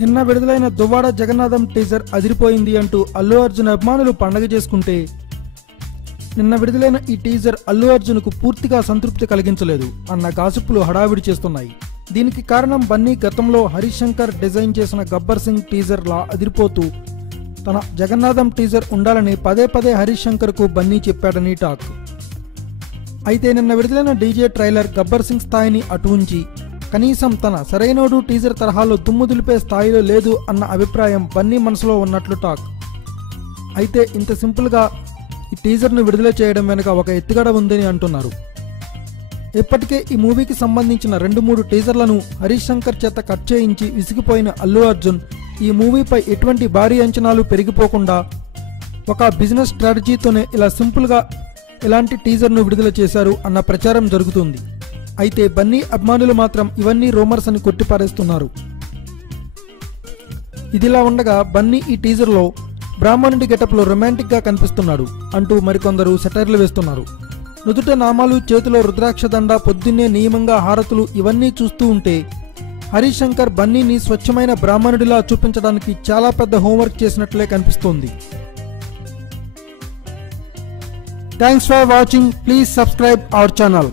నిన్న విడుదలైన దువ్వాడ జగన్నాథం టీజర్ అదిరిపోయింది అంటూ అల్లు అర్జున్ అభిమానులు పండగ చేసుకుంటే నిన్న విడుదలైన ఈ టీజర్ అల్లు అర్జున్కు పూర్తిగా సంతృప్తి కలిగించలేదు అన్న గాసిప్పులు హడావిడి చేస్తున్నాయి. దీనికి కారణం బన్నీ గతంలో హరీష్ శంకర్ డిజైన్ చేసిన గబ్బర్ సింగ్ టీజర్ లా అదిరిపోతూ తన జగన్నాథం టీజర్ ఉండాలని పదే పదే హరీష్ శంకర్కు బన్నీ చెప్పాడని టాక్. అయితే నిన్న విడుదలైన డీజే ట్రైలర్ గబ్బర్ సింగ్ స్థాయిని అటు ఉంచి కనీసం తన సరైనోడు టీజర్ తరహాలో దుమ్ము దులిపే స్థాయిలో లేదు అన్న అభిప్రాయం బన్నీ మనసులో ఉన్నట్లు టాక్. అయితే ఇంత సింపుల్గా ఈ టీజర్ను విడుదల చేయడం వెనుక ఒక ఎత్తుగడ ఉందని అంటున్నారు. ఇప్పటికే ఈ మూవీకి సంబంధించిన 2-3 టీజర్లను హరీష్ శంకర్ చేత కట్ చేయించి విసిగిపోయిన అల్లు అర్జున్ ఈ మూవీపై ఎటువంటి భారీ అంచనాలు పెరిగిపోకుండా ఒక బిజినెస్ స్ట్రాటజీతోనే ఇలా సింపుల్గా ఇలాంటి టీజర్ను విడుదల చేశారు అన్న ప్రచారం జరుగుతుంది. అయితే బన్నీ అభిమానులు మాత్రం ఇవన్నీ రూమర్స్ అని కొట్టిపారేస్తున్నారు. ఇదిలా ఉండగా బన్నీ ఈ టీజర్లో బ్రాహ్మణుడి గెటప్లో రొమాంటిక్గా కనిపిస్తున్నాడు అంటూ మరికొందరు సెటైర్లు వేస్తున్నారు. నుదుట నామాలు, చేతిలో రుద్రాక్ష దండ, పొద్దున్నే నియమంగా హారతులు ఇవన్నీ చూస్తూ ఉంటే హరీష్ శంకర్ బన్నీని స్వచ్ఛమైన బ్రాహ్మణుడిలా చూపించడానికి చాలా పెద్ద హోంవర్క్ చేసినట్లే కనిపిస్తోంది. Thanks for watching. Please subscribe our channel.